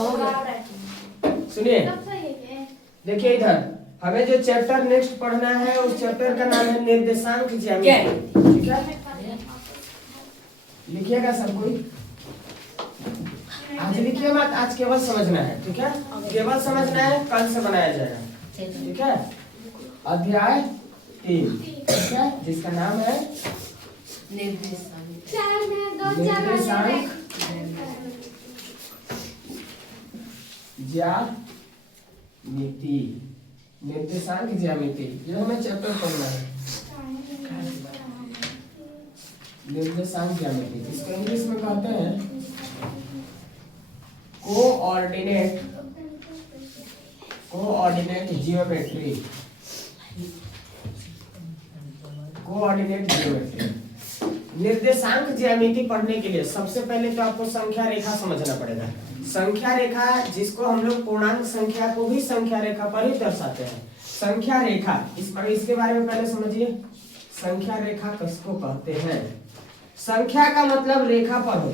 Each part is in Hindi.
हो गया। सुनिए, देखिए इधर हमें जो चैप्टर नेक्स्ट पढ़ना है उस चैप्टर का नाम है निर्देशांक ज्यामिति। ठीक है, लिखिएगा सब कोई। आज लिखिए मत, आज केवल समझना है। ठीक है, केवल समझना है, कल से बनाया जाएगा। ठीक है, अध्याय 3, ठीक है, जिसका नाम है निर्देशांक ज्यामिति। निर्देशांक ज्यामिति, ये हमें चैप्टर पढ़ना है। निर्देशांक ज्यामिति, इसको इंग्लिश में कहते हैं कोऑर्डिनेट जियोमेट्री। Coordinate geometry. निर्देशांक ज्यामिति पढ़ने के लिए सबसे पहले तो आपको संख्या रेखा समझना पड़ेगा। संख्या रेखा, जिसको हम लोग पूर्णांक संख्या को भी संख्या रेखा पर ही दर्शाते हैं। संख्या रेखा, इसके बारे में पहले समझिए। संख्या रेखा किसको कहते हैं? संख्या का मतलब रेखा पर हो,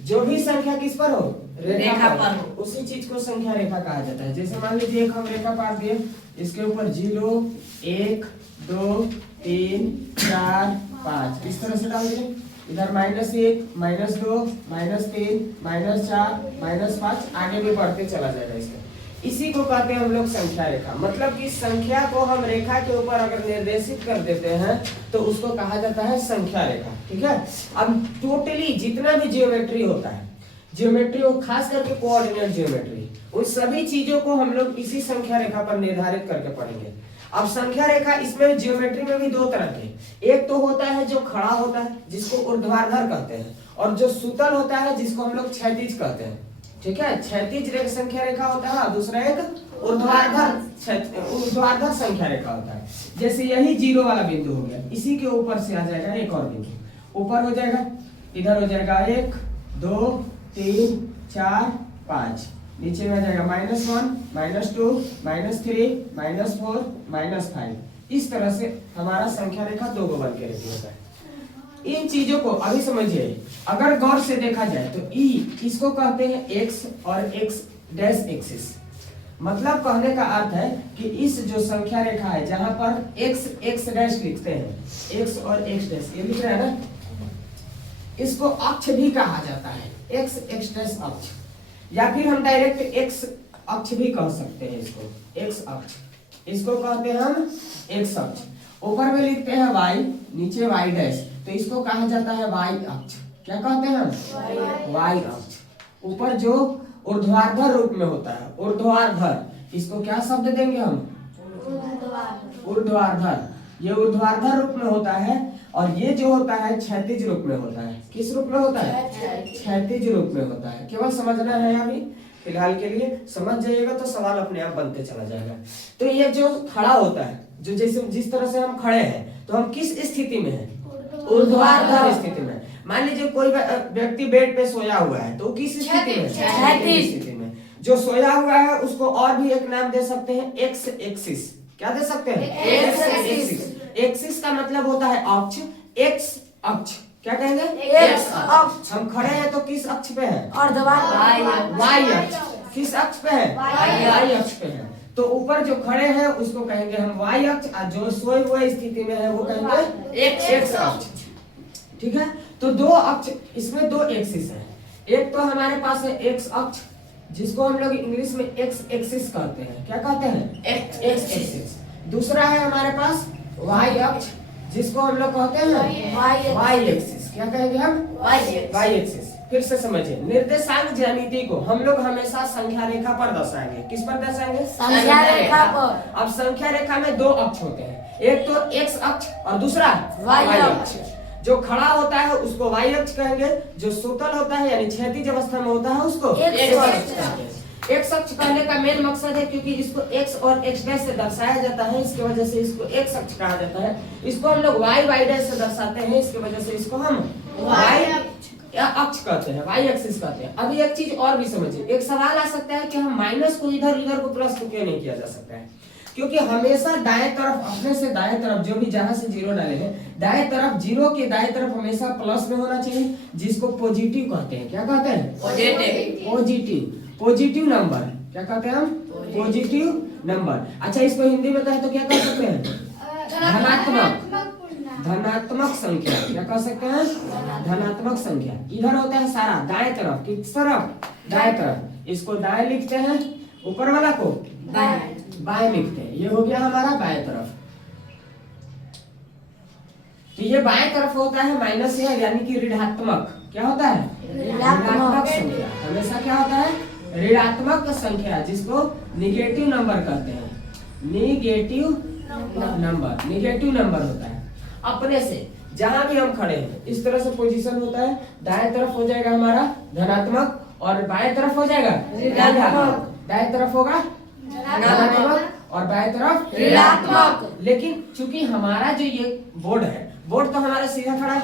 जो भी संख्या किस पर हो, रेखा पर हो, उसी चीज को संख्या रेखा कहा जाता है। जैसे मान लीजिए एक हम रेखा पास दिए, इसके ऊपर 0 1 2 3 4 5 इस तरह से डाल दिए। इधर -1 -2 -3 -4 -5 आगे भी बढ़ते चला जाएगा। इसका इसी को कहते हैं हम लोग संख्या रेखा। मतलब कि संख्या को हम रेखा के ऊपर अगर निर्देशित कर देते हैं तो उसको कहा जाता है संख्या रेखा। ठीक है, अब टोटली जितना भी जियोमेट्री होता है, जियोमेट्री और खास करके कोऑर्डिनेट जियोमेट्री, उन सभी चीजों को हम लोग इसी संख्या रेखा पर निर्धारित करके पढ़ेंगे। अब संख्या रेखा, इसमें जियोमेट्री में भी दो तरह के, एक तो होता है जो खड़ा होता है जिसको ऊर्ध्वाधर कहते हैं, और जो सुतल होता है जिसको हम लोग क्षैतिज कहते हैं। ठीक है, क्षैतिज संख्या रेखा होता है, दूसरा एक ऊर्ध्वाधर संख्या रेखा होता है। जैसे यही 0 वाला बिंदु हो गया, इसी के ऊपर से आ जाएगा एक और बिंदु, ऊपर हो जाएगा, इधर हो जाएगा 1 2 3 4 5, नीचे में आ जाएगा -1 -2 -3 -4 -5। इस तरह से हमारा संख्या रेखा दो गो बन के रहती होता है। इन चीजों को अभी समझिए, अगर गौर से देखा जाए तो इसको कहते हैं x और x डैश एक्सिस। मतलब कहने का अर्थ है कि इस जो संख्या रेखा है जहां पर x डैश लिखते हैं, x और x डैश ये लिख रहे हैं ना, इसको अक्ष भी कहा जाता है, x डैश अक्ष, या फिर हम डायरेक्ट x अक्ष भी कह सकते हैं। इसको x अक्ष, इसको कहते हैं हम x अक्ष। ऊपर में लिखते हैं y, नीचे y डैश, तो इसको कहा जाता है y अक्ष। क्या कहते हैं हम? y अक्ष। ऊपर जो ऊर्ध्वाधर रूप में होता है, ऊर्ध्वाधर, इसको क्या शब्द देंगे हम? ऊर्ध्वाधर। ये ऊर्ध्वाधर रूप में होता है, और ये जो होता है क्षैतिज रूप में होता है। किस रूप में होता है? क्षैतिज रूप में होता है। केवल समझना है, अभी फिलहाल के लिए समझ जाइएगा तो सवाल अपने आप बनते चला जाएगा। तो ये जो खड़ा होता है, जो जैसे जिस तरह से हम खड़े हैं, तो हम किस स्थिति में हैं? ऊर्ध्वाधर स्थिति में। मान लीजिए कोई व्यक्ति बेड पे सोया हुआ है, तो किस स्थिति में? क्षैतिज स्थिति में। जो सोया हुआ है उसको और भी एक नाम दे सकते हैं, एक्स एक्सिस। क्या दे सकते हैं? X axis. एक्सिस का मतलब होता है अक्ष, एक्स अक्ष। क्या कहेंगे? एक्स अक्ष। हम खड़े हैं तो किस अक्ष पे है? वाई अक्ष। किस अक्ष पे है? वाई अक्ष पे है। तो ऊपर जो खड़े हैं उसको कहेंगे हम वाई अक्ष, और जो सोए हुए स्थिति में है वो कहेंगे एक्स अक्ष। ठीक है, तो दो अक्ष, इसमें दो एक्सिस है। एक तो हमारे पास है एक्स अक्ष, जिसको हम लोग इंग्लिश में एक्स एक्सिस कहते हैं। क्या कहते हैं? X axis. दूसरा है हमारे पास वाई अक्ष, जिसको हम लोग कहते हैं वाई एक्सिस। क्या कहेंगे हम? Y axis. फिर से समझिए, निर्देशांक ज्यामिति को हम लोग हमेशा संख्या रेखा पर दर्शाएंगे। किस पर दर्शाएंगे? संख्या रेखा पर। अब संख्या रेखा में दो अक्ष होते हैं, एक तो एक्स अक्ष और दूसरा वाई अक्ष। जो खड़ा होता है उसको वाई अक्ष कहेंगे, जो सुतल होता है यानी क्षैतिज अवस्था में होता है उसको एक्स अक्ष कहेंगे। एक्स अक्ष कहने का मेन मकसद है क्योंकि इसको एक्स और एक्स डैश से दर्शाया जाता है, इसकी वजह से इसको एक्स अक्ष कहा जाता है। इसको हम लोग वाई डैश से दर्शाते हैं, इसकी वजह से इसको हम वाई अक्ष कहते हैं, वाई एक्सिस कहते हैं। अभी एक चीज और भी समझिए, एक सवाल आ सकता है कि हम माइनस को इधर, इधर को प्लस को क्यों नहीं किया जा सकता है? क्योंकि हमेशा दाएं तरफ, अपने से दाएं तरफ जो भी जहां से जीरो डाले हैं, दाएं तरफ जीरो के दाएं तरफ हमेशा प्लस में होना चाहिए, जिसको पॉजिटिव कहते हैं। क्या कहते हैं? पॉजिटिव। Positive, positive number. क्या कहते हैं हम? Positive number. अच्छा, इसको हिंदी में कहे तो क्या कह सकते हैं? धनात्मक, धनात्मक संख्या। क्या कह सकते हैं? धनात्मक संख्या। इधर होता है सारा दाएं तरफ, किस तरफ? दाएं तरफ। इसको दाएं लिखते हैं, ऊपर वाला को बाएं लिखते हैं। ये हो गया हमारा बाएं तरफ। तो ये बाएं तरफ होता है माइनस है, यानी कि ऋणात्मक। क्या होता है? ऋणात्मक संख्या। हमेशा क्या होता है? ऋणात्मक संख्या, जिसको निगेटिव नंबर कहते हैं। निगेटिव नंबर, निगेटिव नंबर होता है। अपने से जहां भी हम खड़े हैं इस तरह से पोजीशन होता है। दाएं तरफ हो जाएगा हमारा धनात्मक और बाएं तरफ हो जाएगा ऋणात्मक। दाएं तरफ होगा धनात्मक और बाएं तरफ ऋणात्मक। लेकिन चूंकि हमारा जो ये बोर्ड है, बोर्ड तो हमारा सीधा खड़ा है।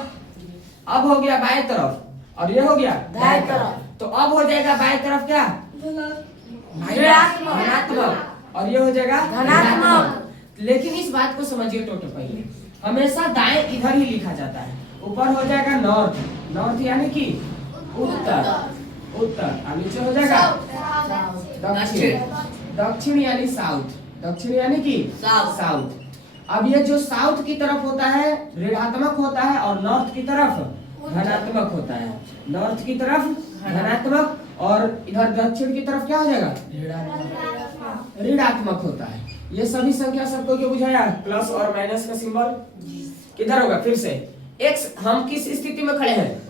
अब हो गया बाएं तरफ और ये हो गया दाएं तरफ, तो अब हो जाएगा बाएं तरफ क्या? धनात्मक और ये हो जाएगा धनात्मक। लेकिन इस बात को समझिए टोटल पहले, हमेशा दाएं इधर ही लिखा जाता है। ऊपर हो जाएगा नॉर्थ, नॉर्थ यानी कि उत्तर, उत्तर। और नीचे हो जाएगा दक्षिण, दक्षिण यानी साउथ, दक्षिण यानी कि साउथ। अब ये जो साउथ की तरफ होता है ऋणात्मक होता है और नॉर्थ की तरफ धनात्मक होता है। नॉर्थ की तरफ धनात्मक और इधर दक्षिण की तरफ क्या हो जाएगा? ऋणात्मक होता है। ये सभी संख्या सबको क्यों बुझाया? प्लस और माइनस का सिंबल किधर होगा? फिर से एक्स, हम किस स्थिति में खड़े हैं?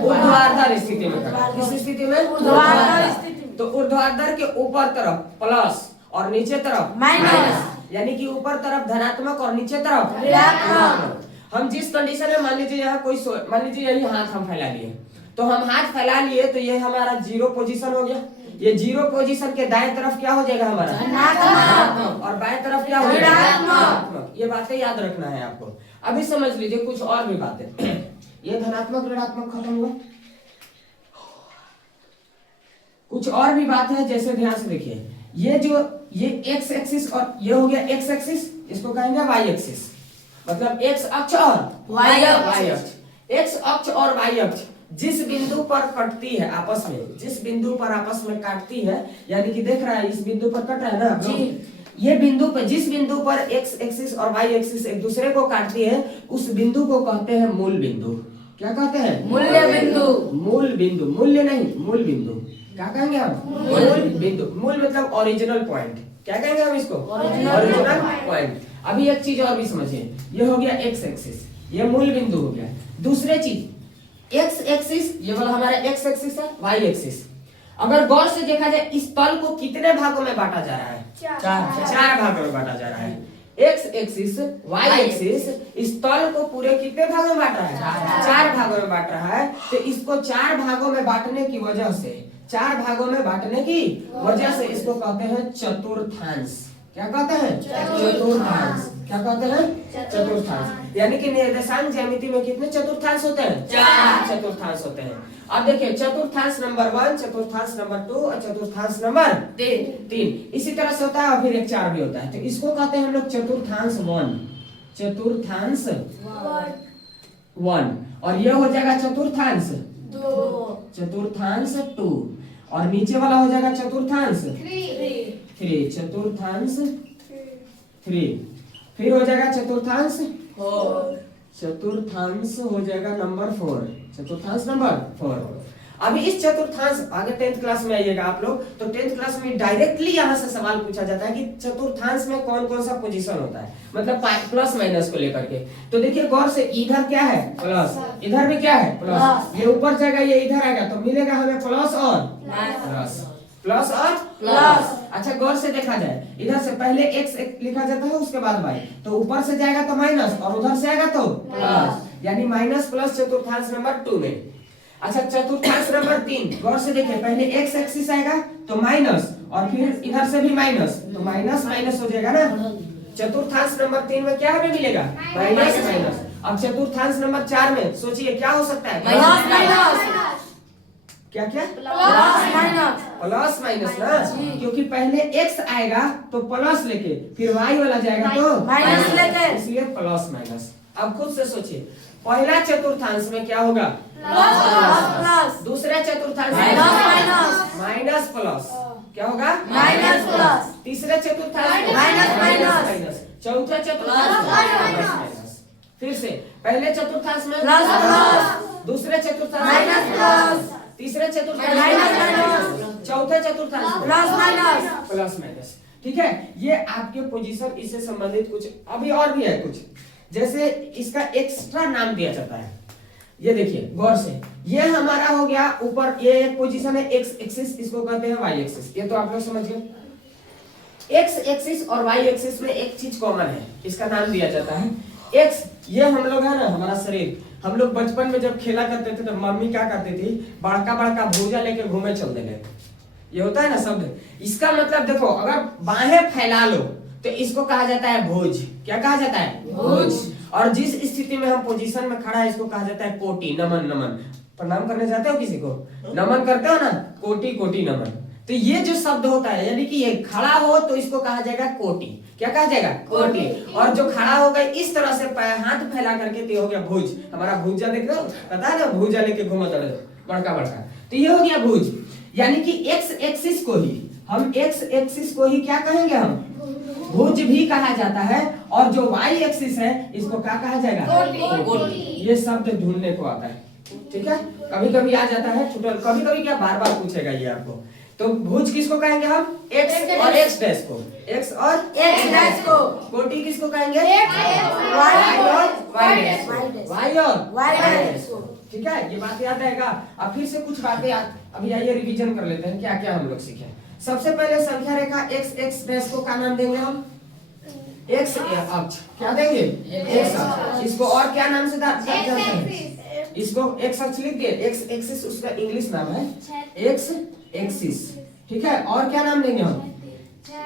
ऊर्ध्वाधर स्थिति में खड़े। किस स्थिति में? ऊर्ध्वाधर स्थिति। तो ऊर्ध्वाधर के ऊपर तरफ प्लस और नीचे तरफ माइनस, यानी कि ऊपर तरफ धनात्मक और नीचे तरफ ऋणात्मक। हम जिस कंडीशन में, मान लीजिए यहाँ कोई, मान लीजिए यही हाथ हम फैला लिए, तो हम हाथ फैला लिए तो ये हमारा जीरो पोजीशन हो गया। ये जीरो पोजीशन के दाएं तरफ क्या हो जाएगा हमारा? धनात्मक और बाएं तरफ क्या हो जाएगा? ऋणात्मक। ये बातें याद रखना है आपको। अभी समझ लीजिए कुछ और भी बातें। ये धनात्मक ऋणात्मक खत्म हुआ। कुछ और भी बात है, जैसे ध्यान से देखिए, ये जो ये एक्स एक्सिस और ये हो गया एक्स एक्सिस, इसको कहेंगे वाई एक्सिस। मतलब एक्स अक्ष और वाई अक्ष। एक्स अक्ष और वाई अक्ष जिस बिंदु पर कटती है आपस में, जिस बिंदु पर आपस में काटती है, यानी कि देख रहा है इस बिंदु पर कट रहा है ना जी। ये बिंदु पर, जिस बिंदु पर एक्स एक्सिस और वाई एक्सिस एक दूसरे को काटती है, उस बिंदु को कहते हैं मूल बिंदु। क्या कहते हैं? मूल्य बिंदु। मूल बिंदु, मूल्य नहीं, मूल बिंदु। क्या कहेंगे हम? मूल बिंदु। मूल मतलब ओरिजिनल पॉइंट। क्या कहेंगे हम इसको? Original point. अभी एक चीज और भी समझिए, ये हो गया एक्स एक्सिस, ये मूल बिंदु हो गया। दूसरे चीज, एक्स एक्सिस ये वाला हमारा एक्स एक्सिस है, वाई एक्सिस। अगर गौर से देखा जाए इस तल को कितने भागों में बांटा जा रहा है? चार भागों में बांटा जा रहा है। एक्स एक्सिस, वाई एक्सिस इस तल को पूरे कितने भागों में बांट रहा है? चार भागों में बांट रहा है। तो इसको चार भागों में बांटने की वजह से, चार भागों में बांटने की वजह से इसको कहते हैं चतुर्थांश। क्या कहते हैं? चतुर्थांश। क्या कहते हैं? चतुर्थांश। यानी कि निर्देशांक ज्यामिति में कितने चतुर्थांश होते हैं? चार चतुर्थांश होते हैं। अब देखिए, चतुर्थांश नंबर 1, चतुर्थांश नंबर 2 और चतुर्थांश नंबर 3 इसी तरह से होता है। और फिर एक 4 भी होता है, तो इसको कहते हैं हम लोग चतुर्थांश 1, चतुर्थांश 1। और ये हो जाएगा चतुर्थांश 2, चतुर्थांश 2 और नीचे वाला हो जाएगा चतुर्थांश 3, चतुर्थांश 3। फिर हो जाएगा चतुर्थांश 4, चतुर्थांश हो जाएगा नंबर 4, चतुर्थांश नंबर 4। अभी इस चतुर्थांश, आगे 10th क्लास में आइएगा आप लोग, तो 10th क्लास में डायरेक्टली यहाँ से सवाल पूछा जाता है कि चतुर्थांश में कौन कौन सा पोजीशन होता है, मतलब प्लस माइनस को लेकर के। तो देखिए गौर से, इधर क्या है? प्लस। इधर भी क्या है? प्लस। ये ऊपर जाएगा, ये इधर आएगा, तो मिलेगा हमें प्लस और प्लस, प्लस और प्लस। अच्छा, गौर से देखा जाए, इधर से पहले एक्स लिखा जाता है, उसके बाद वाई, तो ऊपर से जाएगा तो माइनस और उधर से आएगा तो प्लस, यानी माइनस प्लस चतुर्थांश नंबर 2 में। अच्छा, चतुर्थांश नंबर 3, गौर से देखिए, पहले एक्स एक्सिस आएगा तो माइनस और फिर इधर से भी माइनस, तो माइनस माइनस हो जाएगा ना। चतुर्थांश नंबर 3 में क्या हमें मिलेगा? Minus minus. अब चतुर्थांश नंबर 4 में सोचिए क्या हो सकता है? Minus minus. क्या क्या? Plus minus. प्लस माइनस ना, क्योंकि पहले x आएगा तो प्लस लेके फिर y वाला जाएगा तो माइनस लेके, इसलिए प्लस माइनस। अब खुद से सोचिए, पहला चतुर्थांश में क्या होगा? प्लस, दूसरा चतुर्थांश में माइनस, माइनस प्लस क्या होगा? माइनस प्लस, तीसरा चतुर्थांश में माइनस माइनस, माइनस, चौथा चतुर्थांश में प्लस माइनस। फिर से पहले चतुर्थांश में प्लस प्लस, दूसरे चतुर्थांश माइनस प्लस, तीसरे चतुर्थांश माइनस माइनस, चौथे चतुर्थांश में प्लस माइनस, प्लस माइनस। ठीक है, ये आपके पोजीशन इससे संबंधित कुछ अभी और भी है कुछ, जैसे इसका एक्स्ट्रा नाम दिया जाता है। ये देखिए गौर से, ये हमारा हो गया ऊपर, ये एक पोजीशन है एक्स एक्सिस, इसको कहते हैं वाई एक्सिस। ये तो आप लोग समझ गए। एक्स एक्सिस और वाई एक्सिस में एक चीज कॉमन है, इसका नाम दिया जाता है एक्स। ये हम लोग है ना, हमारा शरीर, हम लोग बचपन में जब खेला करते थे तो मम्मी क्या करती थी, बड़का बड़का भूजा लेके घूमे चल देने, ये होता है ना शब्द। इसका मतलब देखो, अगर बाहें फैला लो तो इसको कहा जाता है भुज। क्या कहा जाता है? भुज। और जिस स्थिति में हम पोजीशन में खड़ा है इसको कहा जाता है कोटि। नमन नमन, प्रणाम करने जाते हो किसी को, नमन करते हो ना, कोटि कोटि नमन। तो ये जो शब्द होता है, यानी कि ये खड़ा हो तो इसको कहा जाएगा कोटि। क्या कहा जाएगा? कोटि। और जो खड़ा हो गए इस तरह से हाथ फैला करके तो हो गया भुज। हमारा भुजा देख रहे हो, पता है ना, भुजा लेके घूमत रहे बड़का बड़का, तो ये हो गया भुज। यानी कि एक्स एक्सिस को ही हम, एक्स एक्सिस को ही क्या कहेंगे हम? भुज भी कहा जाता है। और जो वाई एक्सिस है इसको क्या कहा जाएगा? कोटि। ये शब्द ढूंढने को आता है, ठीक है, कभी कभी आ जाता है छुटल, कभी कभी क्या बार बार पूछेगा ये आपको। तो भुज किसको कहेंगे हम? एक्स और एक्स डैश को, एक्स और एक्स डैश को। कोटि किसको कहेंगे? वाई और वाई डैश को, वाई और वाई डैश को। ठीक है, ये बात याद रहेगा। अब फिर से कुछ बातें अभी आइए रिवीजन कर लेते हैं, क्या क्या हम लोग सीखे। सबसे पहले संख्या रेखा एक्स एक्स डैश को क्या नाम देंगे हम? एक्स अक्ष। क्या देंगे? एक्स अक्ष। इसको और क्या नाम से जानते हैं? इसको एक्स अक्ष लिख दिए, एक्स एक्सिस उसका इंग्लिश नाम है एक्स एक्सिस। ठीक है, और क्या नाम देंगे हम?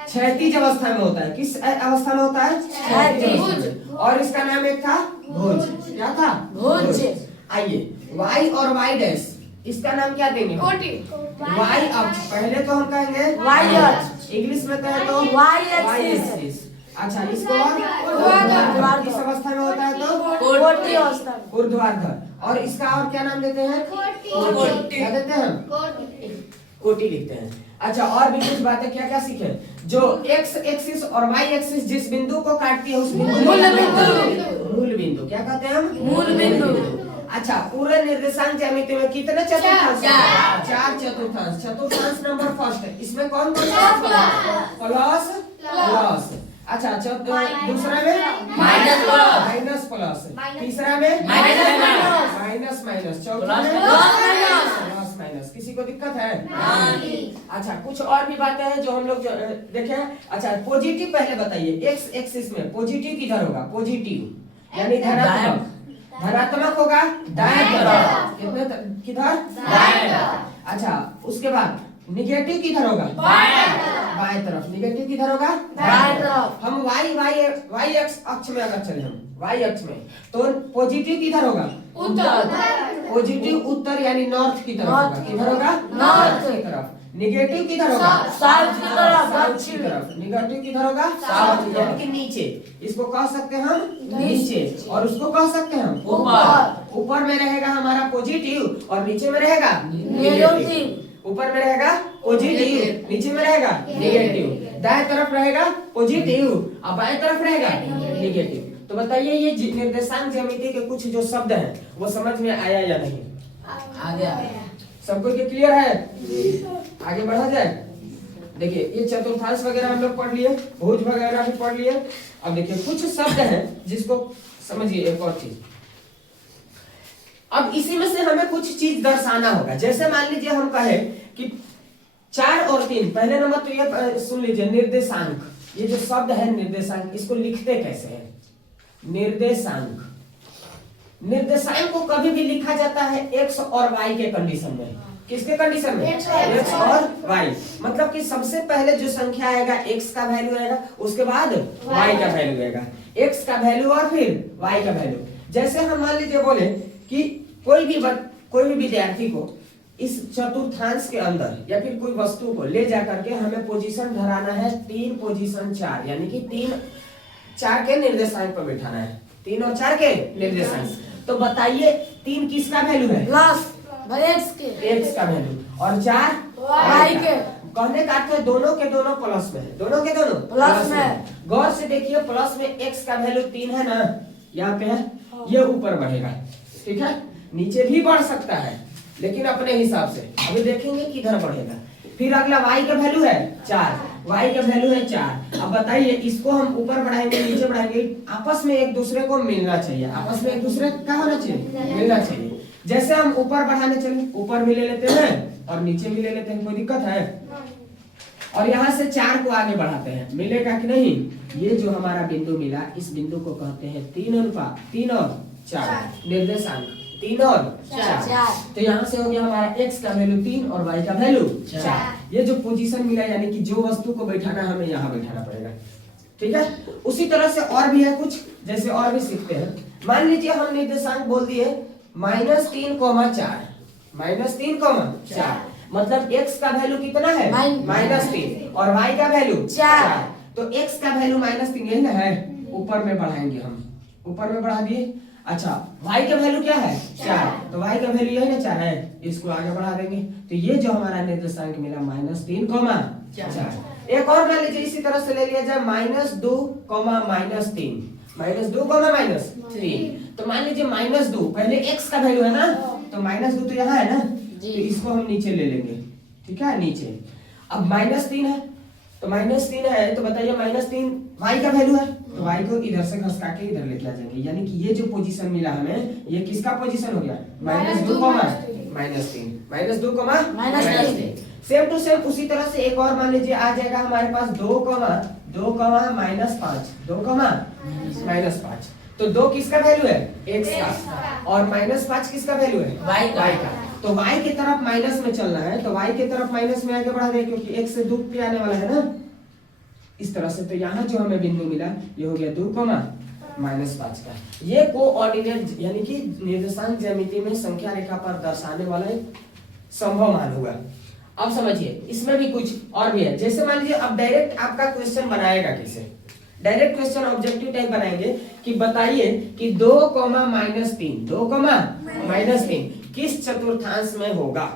क्षैतिज अवस्था में होता है। किस अवस्था में होता है? क्षैतिज अवस्था में। और इसका नाम एक था भुज। क्या था? भुज। आइए y और y डैश, इसका नाम क्या देंगे? y अक्ष। पहले तो हम कहेंगे y अक्ष, इंग्लिश में कहें तो y एक्सिस। अच्छा, इसको और किस अवस्था में होता है? तो कोटि अवस्था, ऊर्ध्वाधर। और इसका और क्या नाम देते हैं? कोटि। क्या देते हैं? कोटि लिखते हैं। अच्छा, और भी कुछ बातें क्या क्या सीखे? जो x एक्सिस और y एक्सिस जिस बिंदु को काटती है उस बिंदु मूल बिंदु। मूल बिंदु क्या कहते हैं हम? मूल बिंदु। अच्छा, पूरे निर्देशांक ज्यामिति में कितने चतुर्थांश? चार चतुर्थांश। चतुर्थांश नंबर फर्स्ट है, इसमें कौन कौन सा? Plus plus. अच्छा, दूसरा में माइनस प्लस। तीसरा में माइनस माइनस। चौथा में प्लस माइनस। किसी को दिक्कत है? अच्छा, कुछ और भी बातें हैं जो हम लोग देखे। अच्छा, पॉजिटिव पहले बताइए, एक्स एक्सिस में पॉजिटिव किधर होगा? पॉजिटिव यानी धनात्मक, धनात्मक होगा दाएं तरफ। किधर? दाएं तरफ। अच्छा, उसके बाद निगेटिव किधर होगा? बाएं तरफ। निगेटिव किधर होगा? दाएं तरफ। हम y एक्स अक्ष में अगर चले, हम y अक्ष में, तो पॉजिटिव किधर होगा? उत्तर। पॉजिटिव उत्तर यानी नॉर्थ की तरफ होगा। किधर होगा? नॉर्थ की तरफ। निगेटिव किधर होगा? साउथ की तरफ। साउथ की तरफ। निगेटिव किधर होगा? साउथ यानी कि नीचे। इसको कह सकते हैं हम नीचे, और उसको कह सकते हैं हम ऊपर। ऊपर में रहेगा हमारा पॉजिटिव और नीचे में रहेगा नेगेटिव। ऊपर में रहेगा पॉजिटिव, नीचे में रहेगा नेगेटिव। दाएं तरफ रहेगा पॉजिटिव और बाएं तरफ रहेगा नेगेटिव। तो बताइए, ये निर्देशांक ज्यामिति के कुछ जो शब्द हैं वो समझ में आया या नहीं? आ गया। सबको ये क्लियर है? आगे बढ़ा जाए। देखिए, ये चतुर्थांश वगैरह हम लोग पढ़ लिए, भुज वगैरह भी पढ़ लिए। अब देखिए कुछ शब्द हैं जिसको समझिए। एक और चीज, अब इसी में से हमें कुछ चीज दर्शाना होगा। जैसे मान लीजिए हम कहे कि 4 और 3, पहले नंबर तो ये सुन लीजिए, निर्देशांक। ये जो शब्द है निर्देशांक, इसको लिखते कैसे हैं? निर्देशांक। निर्देशांक को कभी भी लिखा जाता है x और y के कंडीशन में। किसके कंडीशन में? x और y। मतलब कि सबसे पहले जो संख्या आएगा x का वैल्यू आएगा, उसके बाद y का वैल्यू आएगा, x का वैल्यू और फिर y का वैल्यू। जैसे हम मान लीजिए बोले कि कोई भी विद्यार्थी को इस चतुर्थांश के अंदर या फिर कोई वस्तु को ले जा करके हमें पोजीशन धराना है 3 पोजीशन 4, यानी कि 3 4 के निर्देशांक पर बैठाना है, 3 और 4 के निर्देशांक। तो बताइए 3 किसका वैल्यू है? प्लस x के, x का वैल्यू, और 4 y के। कहने का अर्थ है दोनों के दोनों प्लस में है, दोनों के दोनों प्लस में। गौर से देखिए प्लस में x का वैल्यू 3 है ना, यहाँ पे है, ये ऊपर बढ़ेगा, ठीक है, नीचे भी बढ़ सकता है लेकिन अपने हिसाब से। अभी देखेंगे किधर बढ़ेगा। फिर अगला y का वैल्यू है 4, y का वैल्यू है 4। अब बताइए इसको हम ऊपर बढ़ाएंगे नीचे बढ़ाएंगे, आपस में एक दूसरे को मिलना चाहिए, आपस में एक दूसरे का होना चाहिए, मिलना चाहिए। जैसे हम ऊपर बढ़ाने चले, ऊपर भी ले लेते हैं और नीचे भी ले लेते हैं, कोई दिक्कत है? और यहाँ से 4 को आगे बढ़ाते हैं, मिलेगा कि नहीं? ये जो हमारा बिंदु मिला, इस बिंदु को कहते हैं 3 और 4 निर्देशांक, 3 और 4। तो यहाँ से हो गया हमारा x का वैल्यू 3 और y का वैल्यू 4। ये जो पोजीशन मिला यानी कि जो वस्तु को बैठाना हमें यहाँ बैठाना पड़ेगा, ठीक है। उसी तरह से और भी है कुछ, जैसे और भी सीखते हैं। मान लीजिए हम निर्देशांक बोल दिए -3, 4, मतलब x का वैल्यू कितना है? -3 और y का वैल्यू 4। तो x का वैल्यू -3 यही ना है, ऊपर में बढ़ाएंगे हम, ऊपर में बढ़ा दिए। अच्छा y का वैल्यू क्या है? 4, तो y का वैल्यू यही ना 4 है, इसको आगे बढ़ा देंगे। तो ये जो हमारा निर्देशांक मिला -3, 4। एक और मान लीजिए इसी तरह से ले लिया जाए -2, -3। तो मान लीजिए -2, पहले x का वैल्यू है ना, तो -2 तो यहाँ है ना, तो इसको हम नीचे ले लेंगे, ठीक है, नीचे। अब -3 है, तो -3 है, तो बताइए -3 y का वैल्यू है, तो y को इधर से घसका के इधर लेके आ जाएंगे, यानी कि ये जो पोजीशन मिला हमें, ये किसका पोजीशन हो गया? -2, -3। सेम टू सेम उसी तरह से एक और मान लीजिए आ जाएगा हमारे पास 2, -5। तो 2 किसका वैल्यू है? x का, और -5 किसका वैल्यू है? y का। तो y की तरफ माइनस में चलना है, तो y की तरफ माइनस में आगे बढ़ा दें, क्योंकि x से 2 पे आने वाला है ना, इस तरह से। तो यहाँ जो हमें बिंदु मिला ये हो गया 2, -5 का। ये कोऑर्डिनेट यानी कि निर्देशांक ज्यामिति में संख्या रेखा पर दर्शाने वाला एक संभव मान हुआ। अब समझिए इसमें भी कुछ और भी है, जैसे मान लीजिए अब डायरेक्ट आपका क्वेश्चन बनाएगा कैसे? डायरेक्ट क्वेश्चन ऑब्जेक्टिव टाइप बनाएंगे कि बताइए कि 2, -3 किस चतुर्थांश में होगा?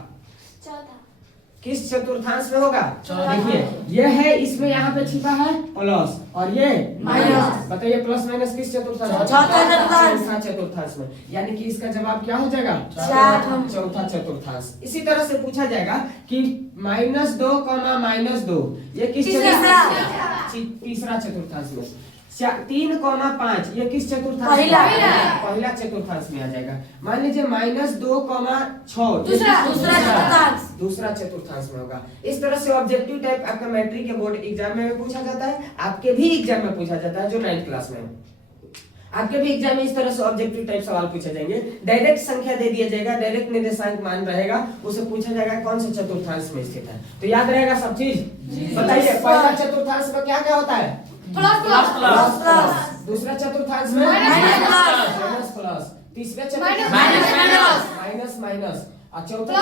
किस चतुर्थांश में होगा? देखिए ये है, इसमें यहाँ पे छिपा है प्लस और ये माइनस। बताइए प्लस माइनस किस चतुर्थांश? चौथा चतुर्थांश में, यानी कि इसका जवाब क्या हो जाएगा? चौथा चतुर्थांश। इसी तरह से पूछा जाएगा कि -2, ये किस चतुर्थांश? तीसरा चतुर्थांश में। 3, 5 ये किस चतुर्थांश? पहला चतुर्थांश में आ जाएगा। मान लीजिए -2, 6 दूसरा चतुर्थांश में होगा। इस तरह से ऑब्जेक्टिव टाइप आपका मैट्रिक के बोर्ड एग्जाम में पूछा जाता है, आपके भी एग्जाम में पूछा जाता है, जो 9th क्लास में है। आपके भी एग्जाम में इस तरह से ऑब्जेक्टिव टाइप सवाल पूछे जाएंगे। डायरेक्ट संख्या दे दिया जाएगा, डायरेक्ट निर्देशांक मान रहेगा, उसे पूछा जाएगा कौन से चतुर्थांश में स्थित है। तो याद रहेगा सब चीज? बताइए पहला चतुर्थांश में क्या क्या होता है? प्लस। दूसरा चतुर्थांश में प्लस। तीसरा चतुर्थांश माइनस। और चौथा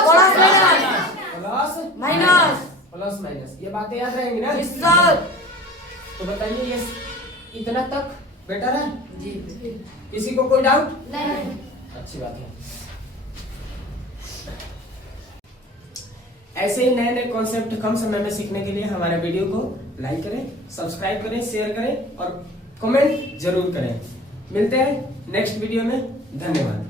प्लस माइनस। ये बातें याद रहेंगी ना? तो बताइए ये इतना तक बेटर है जी? किसी को कोई डाउट? नहीं। अच्छी बात है। ऐसे ही नए नए कॉन्सेप्ट कम समय में सीखने के लिए हमारे वीडियो को लाइक करें, सब्सक्राइब करें, शेयर करें और कमेंट जरूर करें। मिलते हैं नेक्स्ट वीडियो में। धन्यवाद।